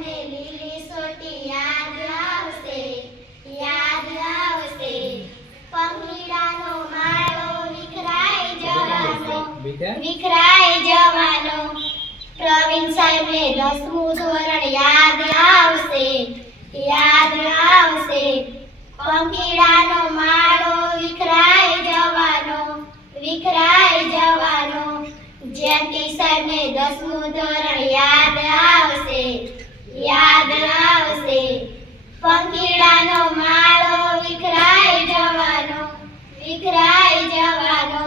ને લીલી સોટી યાદ આવશે, યાદ આવશે. પંખીડાનો માળો વિખરાઈ જવાનો, વિખરાઈ જવાનો. પ્રવીણ સાહેબને 10મું ધોરણ યાદ આવશે, યાદ આવશે. પંખીડાનો માળો વિખરાઈ જવાનો, વિખરાઈ જવાનો. જયંતી સાહેબને 10મું ધોરણ યાદ આવશે, યાદ આવશે. પંખીડાનો માળો વિખરાઈ જવાનો, વિખરાઈ જવાનો.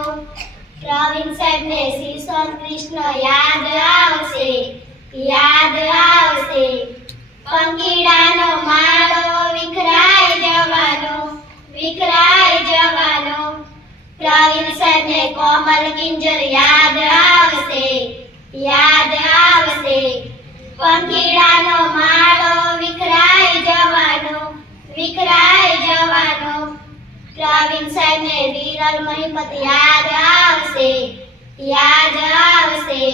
પ્રવીણ સાહેબને શ્રી કૃષ્ણ યાદ આવશે, યાદ આવશે. પંખીડાનો માળો વિખરાઈ જવાનો, વિખરાઈ જવાનો. પ્રવીણ સાહેબને કોમલ કિંજલ યાદ આવશે, યાદ આવશે. પંખીડાનો માળો વિખરાઈ જવાનો, વિખરાઈ જવાનો. પ્રવીણ સાહેબને વિરલ મહિપત યાદ આવશે, યાદ આવશે.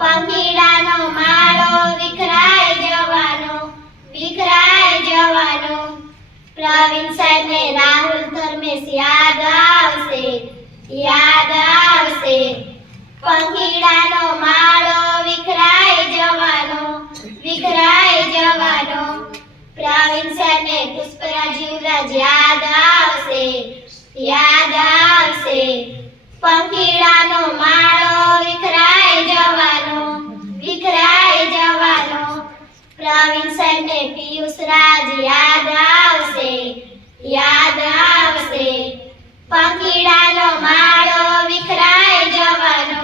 પંખીડાનો માળો વિખરાઈ જવાનો, વિખરાઈ જવાનો. પ્રવીણ સાહેબને રાહુલ ધર્મેશ યાદ આવશે, યાદ આવશે. પંખીડાનો માળો વિખરાઈ જવાનો, વિખરાઈ જવાનો. પ્રવીણ સાહેબને પુષ્પરાજ યુવરાજ યાદ આવશે, યાદ આવશે. પંખીડાનો માળો વિખરાઈ જવાનો, વિખરાઈ જવાનો. પ્રવીણ સાહેબને પિયુષ રાજ યાદ આવશે, યાદ આવશે. પંખીડાનો માળો વિખરાઈ જવાનો,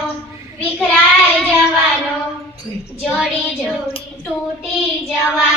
વિખરાઈ જવાનો. જોડી જોડી તૂટી જવા